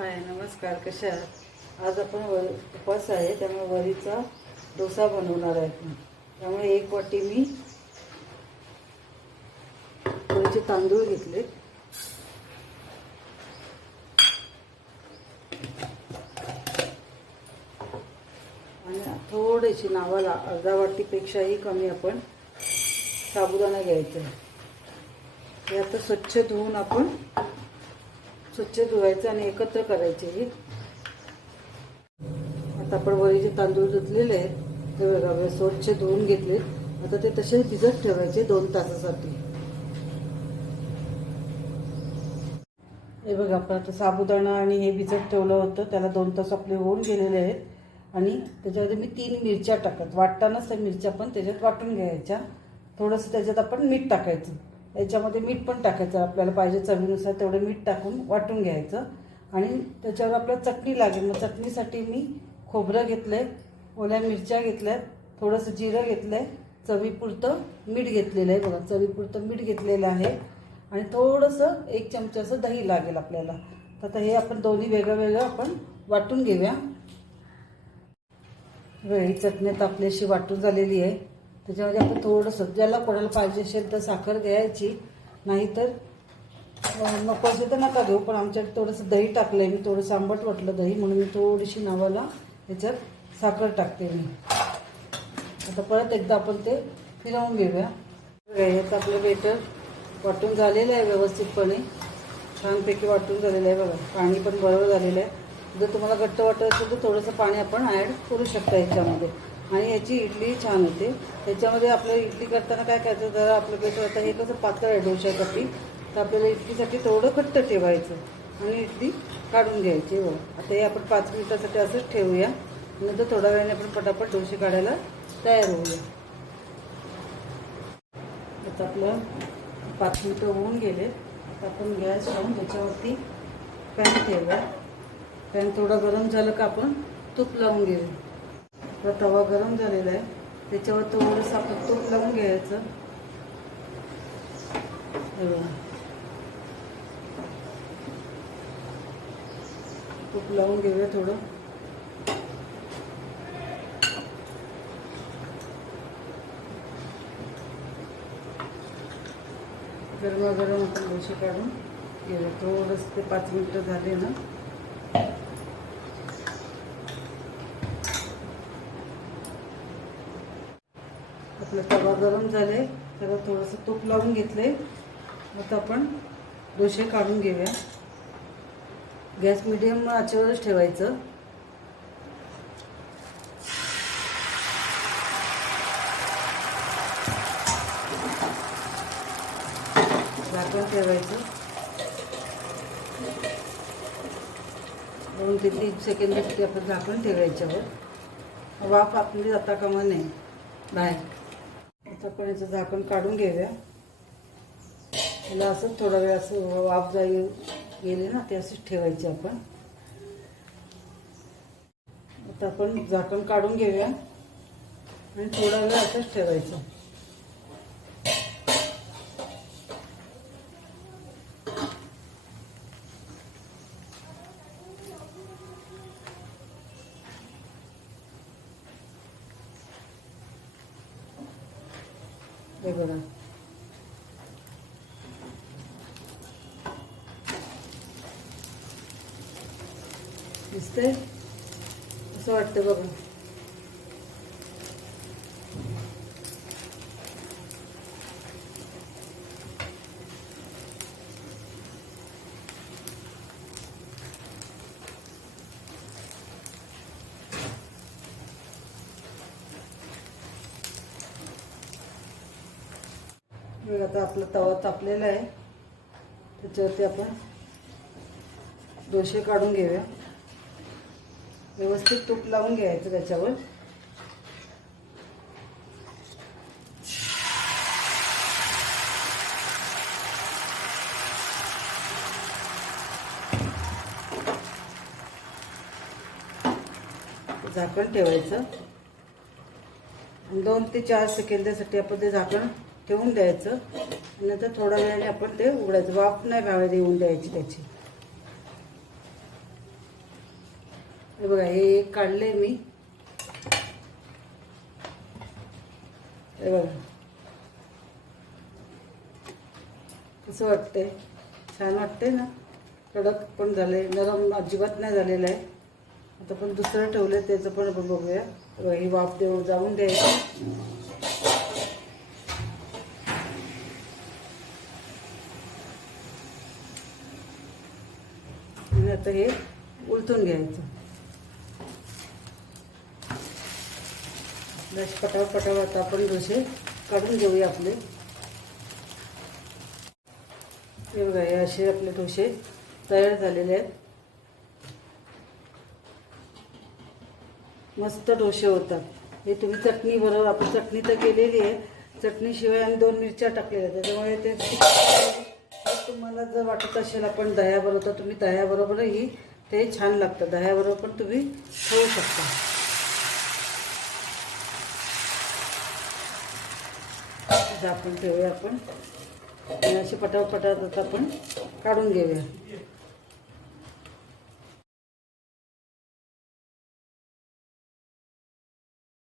हाय नमस्कार कशा आज आपण वर उपास आहे त्यामुळे वरीचा डोसा बनवणार आहे त्यामुळे एक वाटी मी वरीचे तांदूळ घेतले. आणि थोडीशी नावाला अर्धा वाटीपेक्षाही कमी आपण साबुदाणा घ्यायचा. आहे हे आता स्वच्छ धुवून आपण स्वच्छ धुवायचं आणि एकत्र करायचे ही. आता आपण वरीचे तांदूळ धुतलेले आहेत. ते बघा स्वच्छ धुवून घेतले आता ते तसे भिजत ठेवायचे दोन तासासाठी. हे बघा आपण आता साबुदाणा आणि हे भिजत ठेवलं होतं. त्याला दोन तास आपले होऊन गेलेले आहेत. आणि त्याच्यामध्ये मी तीन मिरच्या टाकत. वाटतानाच त्या मिरच्या पण त्याच्यात वाटून घ्यायच्या. थोडंसं त्याच्यात आपण मीठ टाकायचं. याच्यामध्ये मीठ पण टाकायचं. आपल्याला पाहिजे चवीनुसार तेवढं मीठ टाकून वाटून घ्यायचं. आणि त्याच्यावर आपल्याला चटणी लागेल. मग चटणीसाठी मी खोबरं घेतलं आहे ओल्या मिरच्या घेतल्या थोडंसं जिरं घेतलं आहे चवीपुरतं मीठ घेतलेलं आहे बघा. चवीपुरतं मीठ घेतलेलं आहे. आणि थोडंसं एक चमचाचं दही लागेल आपल्याला. तर आता हे आपण दोन्ही वेगळं वेगळं आपण वाटून घेऊया. वेळी चटणी तर आपली अशी वाटून झालेली आहे. त्याच्यामध्ये आपण थोडंसं ज्याला कोणाला पाहिजे असेल तर साखर घ्यायची नाहीतर नको असेल तर नका घेऊ पण आमच्याकडे थोडंसं दही टाकलं आहे मी थोडंसं आंबट वाटलं दही म्हणून मी थोडीशी नावाला त्याच्यात साखर टाकते मी. आता परत एकदा आपण ते फिरवून घेऊया. याचं आपलं बेटर वाटून झालेलं आहे व्यवस्थितपणे. छानपैकी वाटून झालेलं आहे बघा पाणी पण बरोबर झालेलं आहे. जर तुम्हाला घट्ट वाटत असेल तर थोडंसं पाणी आपण ॲड करू शकता याच्यामध्ये. आणि याची इडली छान होते. त्याच्यामध्ये आपल्याला इडली करताना काय करायचं जरा आपलं बेटर आता हे कसं पातळ आहे डोशासाठी तर आपल्याला इडलीसाठी थोडं घट्ट ठेवायचं आणि इडली काढून घ्यायची हो आता हे आपण पाच मिनिटासाठी असंच ठेवूया. नंतर थोड्या वेळाने आपण पटापट डोसे काढायला तयार होऊया. आता आपलं पाच मिनटं होऊन गेले. आता आपण गॅस लावून त्याच्यावरती पॅन ठेवूया. पॅन थोडा गरम झालं का आपण तूप लावून घेऊ आता तवा गरम झालेला आहे. त्याच्यावर थोडंसं आपण तूप लावून घ्यायचं. तूप लावून घेऊया थोडं. गरमागरम आपण डोसे काढून घेऊया. थोडंसं ते पाच मिनटं झाले ना. आपलं तवा गरम झाले त्याला थोडंसं तूप लावून घेतले आता आपण डोसे काढून घेऊया. गॅस मिडियम आचेवरच ठेवायचं. झाकण ठेवायचं. दोन ते तीन सेकंदासाठी आपण झाकण ठेवायच्यावर वाफ आपली जाता कामा नाही बाहेर आता आपण याचं झाकण काढून घेऊया. त्याला असं थोडा वेळ असं वाफ जाई गेले ना ते असंच ठेवायचे आपण. आता आपण झाकण काढून घेऊया. आणि थोडा वेळ असंच ठेवायचं. हे बघा. दिसतंय? असं वाटतं बघा. बघा आता आपला तवा तापलेला आहे. त्याच्यावरती आपण डोसे काढून घेऊया. व्यवस्थित तूप लावून घ्यायचं त्याच्यावर. झाकण ठेवायचं. दोन ते चार सेकंदासाठी आपण ते झाकण ठेवून द्यायचं. नंतर थोड्या वेळाने आपण ते उघडायचं. वाफ नाही व्हायला येऊन द्यायची त्याची. हे बघा हे एक काढले मी. हे बघा. कसं वाटतंय? छान वाटतंय ना? कडक पण झाले नरम अजिबात नाही झालेलं आहे. आता पण दुसरं ठेवलं त्याचं पण आपण बघूया. हे ही वाफ देऊ जाऊन द्यायची. आता हे उलटून घ्यायचं. दश पटाव पटाव आता आपण डोसे काढून घेऊया आपले. हे बघा हे असे आपले डोसे तयार झालेले आहेत. मस्त डोसे होतात. हे तुम्ही चटणी बरोबर आपण चटणी तर केलेली आहे. चटणीशिवाय आणि दोन मिरच्या टाकलेल्या त्याच्यामुळे ते तुम्हाला जर वाटत असेल आपण दह्याबरोबर तर तुम्ही दह्याबरोबरही ते छान लागतं. दह्याबरोबर पण तुम्ही खाऊ शकता. आपण ठेवूया आपण. आणि असे पटापटात आता आपण काढून घेऊया.